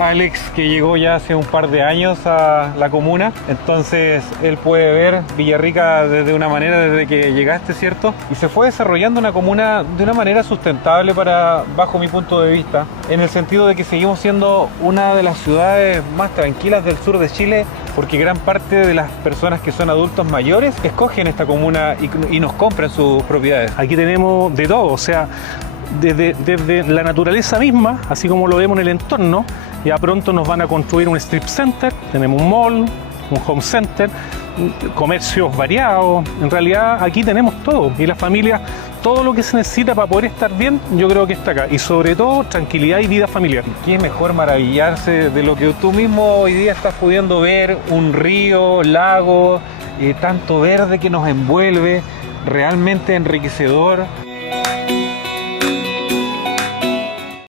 Alex, que llegó ya hace un par de años a la comuna, entonces él puede ver Villarrica desde una manera desde que llegaste, ¿cierto? Y se fue desarrollando una comuna de una manera sustentable bajo mi punto de vista, en el sentido de que seguimos siendo una de las ciudades más tranquilas del sur de Chile, porque gran parte de las personas que son adultos mayores escogen esta comuna y nos compran sus propiedades. Aquí tenemos de todo, o sea, desde la naturaleza misma, así como lo vemos en el entorno. Ya pronto nos van a construir un strip center, tenemos un mall, un home center, comercios variados. En realidad aquí tenemos todo, y la familia, todo lo que se necesita para poder estar bien, yo creo que está acá, y sobre todo tranquilidad y vida familiar. Qué mejor maravillarse de lo que tú mismo hoy día estás pudiendo ver, un río, lago, tanto verde que nos envuelve, realmente enriquecedor.